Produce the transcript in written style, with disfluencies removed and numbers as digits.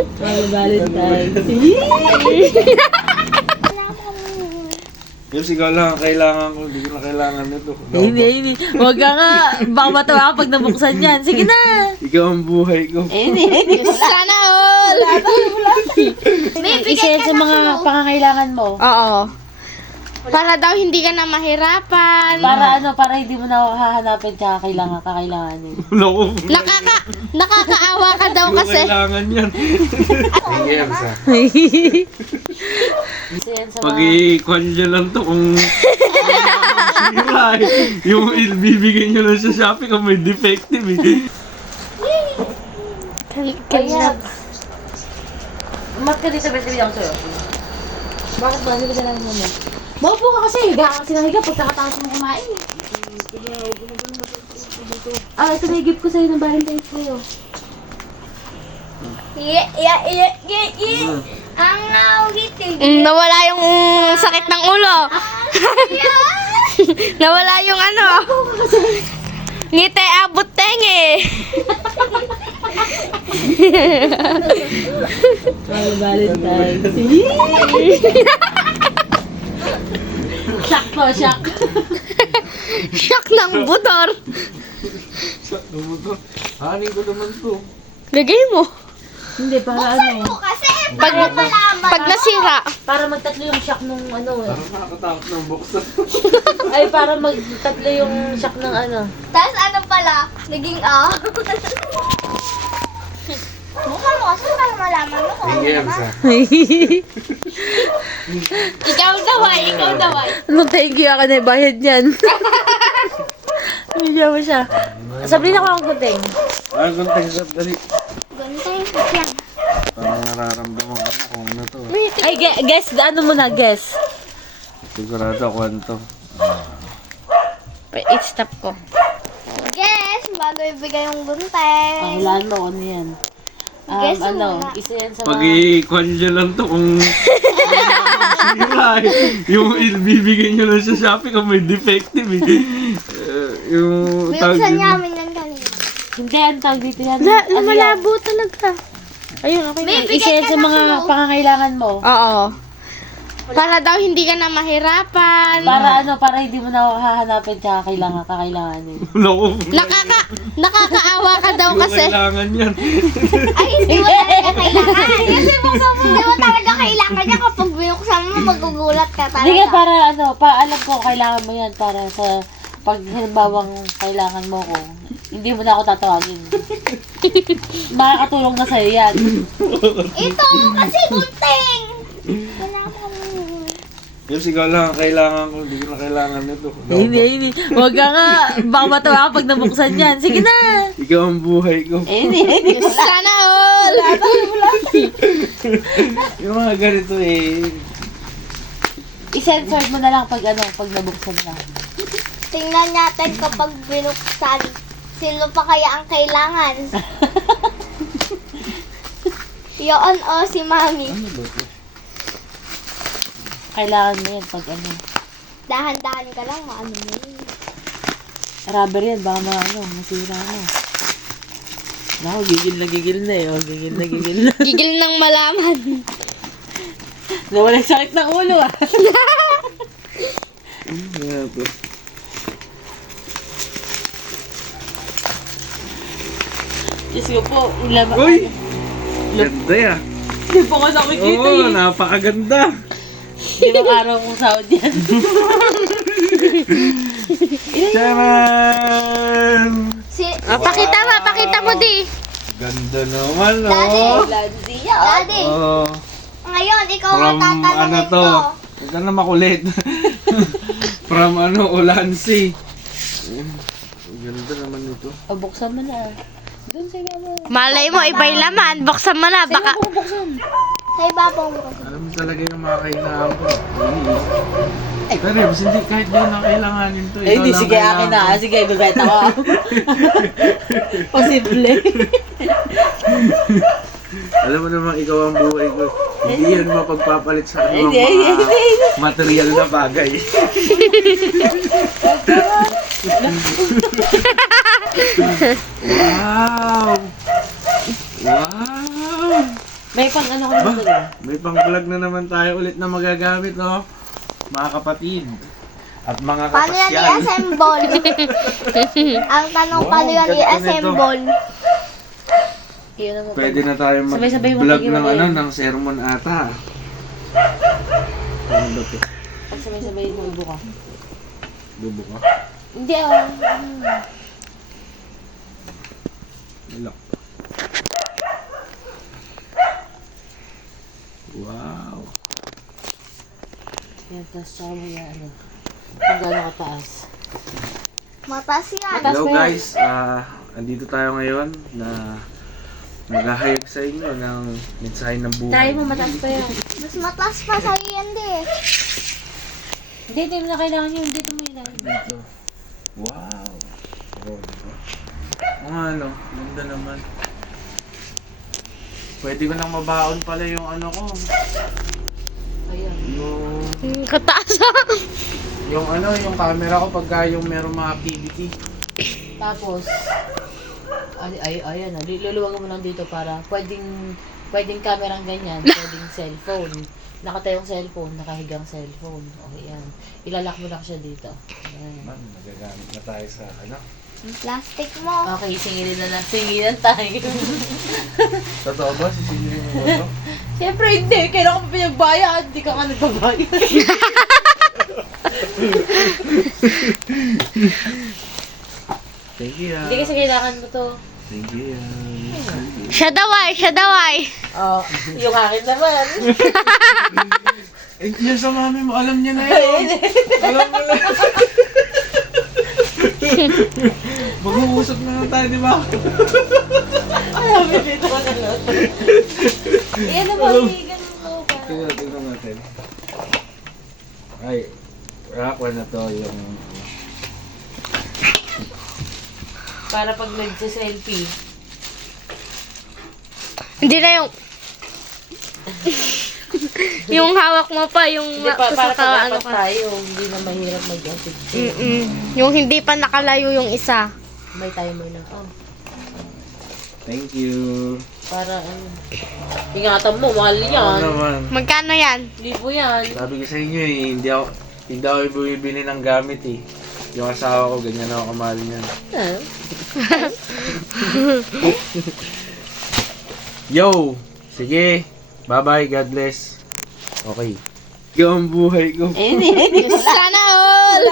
Happy Valentine's. Yung sigaw lang ang kailangan ko. Hindi ko na kailangan nito. Hindi. Huwag ka nga. Baka matawa ka pag nabuksan yan. Sige na. Ikaw ang buhay ko. Hindi. Sana all! Isa yan sa mga pangangailangan mo. Oo. Para daw hindi ka na mahirapan. Para hindi mo na hahanapin tsaka kakailanganin. Naku. Nakakaawa ka daw Hindi ko kasi. kailangan yan. Ngayon sa. Isa yan sa mga... Pag-i-kwan nyo lang to kung... Sira eh. Yung ibibigay nyo lang sa Shopee kung may defective eh. Kaya... Umat ka dito, bibigyan ako sa'yo. Bakit ba? Hindi ko dalaman mo. Maupo ka kasi. Higa ka kasi nahiga pagkakatapos mo kumain eh. Ito may gift ko sa'yo ng Valentine's Day oh. Ang nawitin. Nawala yung sakit ng ulo. Nawala yung ano. Ngiti abot tenge. Happy Valentine's. Shock po, shock. Shock ng butor. Ano to? Hanin ko naman to. Lagay mo. Hindi, para ano. Kasi Pag nasira. Para magtatlo yung shock nung ano eh. Parang nakakatakot ng buksan. Ay, para magtatlo yung shock ng ano. tapos ano pala, naging mukha mo kasi para malaman mo kung ano Ngayon naman. sa. Ikaw daway. No, thank you. Ako na bayad niyan. Hindi mo siya. Sabihin ako ang kuting. Guntay sa dali. Gantay yan. Parang nararamdaman ko na kung ano to. Ay, guess. Ano mo na, guess? Sigurado ako ano to. Stop ko. Guess, bago ibigay yung guntay. Hulaan mo ano yan. Guess Ano, muna. isa yan sa mga... Pag-i-kwan nyo lang to kung... Sira eh. Yung ibibigay nyo lang sa Shopee kung may defective eh. Yung Binuksan namin yan kanina. Hindi, ang tawag dito yan. Malabo talaga. Ayun, okay. May Isa bigay yan ka sa na mga tulong. pangangailangan mo. Oo. Para daw hindi ka na mahirapan. Para hindi mo na hahanapin tsaka kakailanganin. Naku. Nakakaawa ka daw Hindi ko kasi. kailangan yan. Ay, hindi mo talaga kailangan. Kasi hindi mo talaga kailangan niya kapag binuksan mo, magugulat ka talaga. Sige, alam ko, kailangan mo yan para sa pag halimbawang kailangan mo ko. Hindi mo na ako tatawagin. Makakatulong na sa'yo yan. Ito, kasi gunting. Wala mo. Yung sigaw lang ang kailangan ko. Hindi ko na kailangan nito. Hindi. Huwag ka nga. Baka matawa ka pag nabuksan yan. Sige na. Ikaw ang buhay ko. Hindi. Sana all! Yung mga ganito eh. I-sensor mo na lang pag nabuksan na. Tingnan natin kapag binuksan. Sino pa kaya ang kailangan? Yun o, si Mami. Ano ba ito? Kailangan mo yan pag Dahan-dahan ka lang, maano mo yun. rubber yan. Baka masira na. Naku, gigil na eh. Oh, gigil na. Gigil ng malaman. Nawalang sakit ng ulo ah. Ano to? Diyos ko po. Uy! Ganda ya. Hindi po kasi ako kita Oo, eh. napakaganda. Limang araw kong sahod yan. Charan! Pakita mo di. Ganda naman, Daddy! oh. Daddy, Oh. ngayon, ikaw ang From ano tatanungin to? ko. Huwag ka na makulit. From Ulansi. Ganda naman ito. O, buksan mo na. Doon sa gamo. Malay mo, iba'y laman. Buksan mo na. Baka... Buksan. Sa ibabaw mo kasi. Alam mo talaga yung mga kailangan ko. Pero Rebs, hindi kahit di na kailanganin to. Eh, hindi. Ikaw lang Sige, akin kailangan na. Sige, bibeta ko. Posible. Alam mo naman, ikaw ang buhay ko. Hindi yan mapagpapalit sa anumang Hindi. mga material na bagay. Wow! Wow! May pang ano ko naman doon. May pang-vlog na naman tayo ulit na magagamit, no? Mga kapatid. At mga Paano yan kapasyal. i-assemble? Ang tanong, Wow, paano yan ganda i-assemble? Iyon ang Pwede na tayo Sabay-sabay mo mag-vlog ng pag-iwalay. ng sermon ata. Ano ba ito? Pag sabay-sabay mo ibo ka. Bubo ka? Hindi Lock. Wow. Yan, tapos tsaka mo yan, ano. Kung gano'n kataas. Matas yan. Matas. Hello pa yan. guys, andito tayo ngayon na maghahayag sa inyo ng mensahe ng buhay. Try mo, mataas pa yan. Mas matas pa sa'yo yan, di. Hindi mo na kailangan yun. Dito mo yun. Dito. Wow. Oh, diba? Ano, ganda naman. Pwede ko nang mabaon pala yung ano ko. Ayan. Kataas Yung ano, yung camera ko pagka yung merong mga activity. Tapos, ayan na. Luluwagan mo lang dito para pwedeng kamerang ganyan, pwedeng cellphone. Nakatayong cellphone, nakahigang cellphone. Okay, yan. Ilalak mo lang siya dito. Ayan. Man, nagagamit na tayo sa ano. Plastic mo. Okay, singilin na lang. Singilan tayo. Totoo ba? Sisingilin mo ba ito? Siyempre hindi. Kailan ka pa pinagbayad? Hindi ka nga nagbabayad. Thank you, Hindi kasi kailangan mo to. Thank you, Siya daw ay. Oh, yung akin naman. Eh, yan sa mami mo, alam niya na yun. Alam mo na. Mag-uusap na lang tayo, di ba? Ayaw, bibito ko na lang. Iyan na ba? Ganun mo. Tingnan natin. Ay, rock na to yung... Para pag nagsa-selfie. Hindi na yung... yung hawak mo pa, yung Hindi pa, para pag ano apat ka. tayo, hindi na mahirap mag-picture. Yung hindi pa nakalayo yung isa. May timer lang. Oh, Thank you. para ano. Ingatan mo, mahal Ano yan. naman. Magkano yan? Libo yan. Sabi ko sa inyo eh, hindi ako bumibili ng gamit eh. Yung asawa ko, ganyan ako kamahal niyan. Ah. Yo! Sige! Bye-bye, God bless. Okay. Ikaw ang buhay ko. Eh, hindi. Sana all!